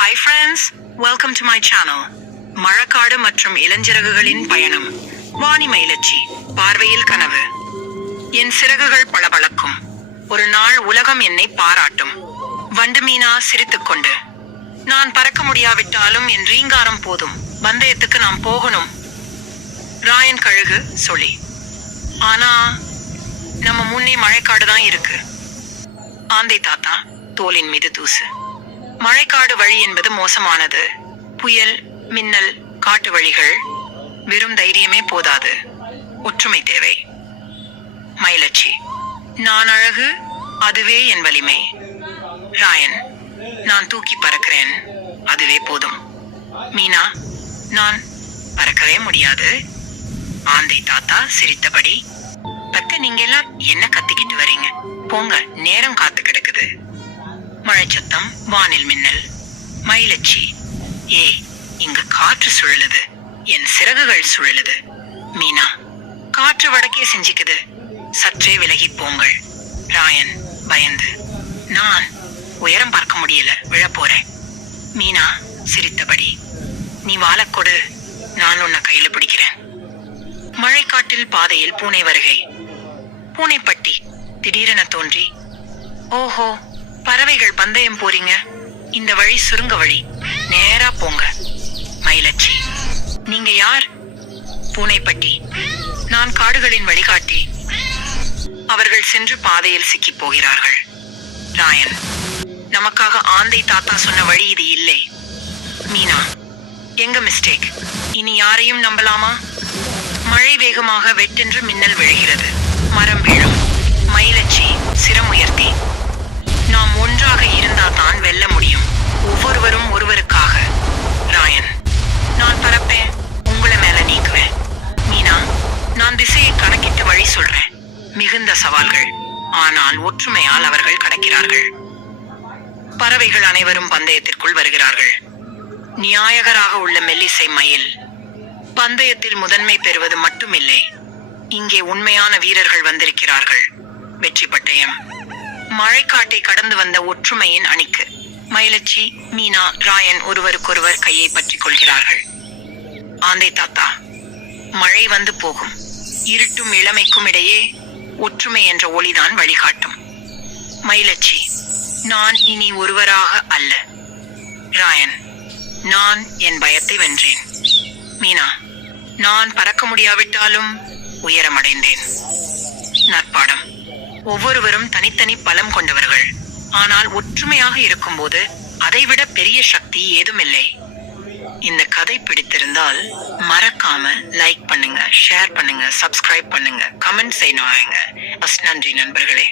Hi friends, welcome to my channel. மழக்காடு மற்றும் இளஞ்சிறகுகளின் பயணம். வாணி மயிலச்சி, பார்வையில் கனவு. என் சிறகுகள் பளபளக்கும். ஒரு நாள் உலகம் என்னை பாராட்டும். வண்டு மீனா சிரித்துக்கொண்டு. நான் பறக்க முடியாவிட்டாலும் என் ரீங்காரம் போதும். பந்தயத்துக்கு நாம் போகணும். ராயன் கழுகு சொல்லி. ஆனா நம்ம முன்னே மழைக்காடு தான் இருக்கு. ஆந்தை தாத்தா தோலின் மீது தூசு. மழைக்காடு வழி என்பது மோசமானது. புயல், மின்னல், காட்டு வழிகள். வெறும் தைரியமே போதாது, ஒற்றுமை தேவை. மயிலச்சி, நான் அழகு, அதுவே என் வலிமை. ராயன், நான் தூக்கி பறக்கிறேன், அதுவே போதும். மீனா, நான் பறக்கவே முடியாது. ஆந்தை தாத்தா சிரித்தபடி. பக்க நீங்க எல்லாம் என்ன கத்திக்கிட்டு வரீங்க? போங்க, நேரம் காத்து கிடக்குது. மழை சத்தம், வானில் மின்னல். மயிலச்சி, இங்கு காற்று சுழலுது, என் சிறகுகள் சுழலுது. மீனா, காற்று வடக்கே செஞ்சிக்குது, சற்றே விலகி போங்கள். ராயன் பயந்து, நான் உயரம் பார்க்க முடியல, விழப்போறேன். மீனா சிரித்தபடி, நீ வாழக்கொடு, நான் உன்னை கையில பிடிக்கிறேன். மழைக்காட்டில் பாதையில் பூனை வருகை. பூனைப்பட்டி திடீரென தோன்றி, ஓஹோ, பறவைகள் பந்தயம் போறீங்க, இந்த வழி சுருங்க வழி, நேரா போங்க. மயிலச்சி, நீங்க யார்? பூனைப்பட்டி, நான் காடுகளின் வழிகாட்டி. அவர்கள் சென்று பாதையில் சிக்கி போகிறார்கள். ராயன், நமக்காக ஆந்தை தாத்தா சொன்ன வழி இது இல்லை. மீனா, எங்க மிஸ்டேக்? இனி யாரையும் நம்பலாமா? மழை வேகமாக வெட்டென்று மின்னல் விழுகிறது. மரம் வீழும். மயிலச்சி சிரம் உயர்த்தி, நாம் ஒன்றாக இருந்தால்தான் வெல்ல முடியும், ஒவ்வொருவரும் ஒருவருக்காக. ராயன், நான் பறப்பேன், உங்களை மேல நீக்குவேன். மீனா, நான் திசையை கணக்கிட்டு வழி சொல்றேன். மிகுந்த சவால்கள், ஆனால் ஒற்றுமையால் அவர்கள் கடக்கிறார்கள். பறவைகள் அனைவரும் பந்தயத்திற்குள் வருகிறார்கள். நியாயகராக உள்ள மெல்லிசை மயில். பந்தயத்தில் முதன்மை பெறுவது மட்டுமில்லை, இங்கே உண்மையான வீரர்கள் வந்திருக்கிறார்கள். வெற்றி பட்டயம். மழைக்காட்டை கடந்து வந்த ஒற்றுமையின் அணிக்கு. மயிலச்சி, மீனா, ராயன் ஒருவருக்கொருவர் கையை பற்றிக் கொள்கிறார்கள். ஆந்தை தாத்தா, மழை வந்து போகும், இருட்டும் இளமைக்கும் இடையே ஒற்றுமை என்ற ஒளிதான் வழிகாட்டும். மயிலச்சி, நான் இனி ஒருவராக அல்ல. ராயன், நான் என் பயத்தை வென்றேன். மீனா, நான் பறக்க முடியாவிட்டாலும் உயரமடைந்தேன். நற்பாடம். ஒவ்வொருவரும் தனித்தனி பலம் கொண்டவர்கள், ஆனால் ஒற்றுமையாக இருக்கும்போது அதைவிட பெரிய சக்தி ஏதுமில்லை. இந்த கதை பிடித்திருந்தால் மறக்காம லைக் பண்ணுங்க, ஷேர் பண்ணுங்க, சப்ஸ்கிரைப் பண்ணுங்க, கமெண்ட் செய்யணும். நன்றி நண்பர்களே.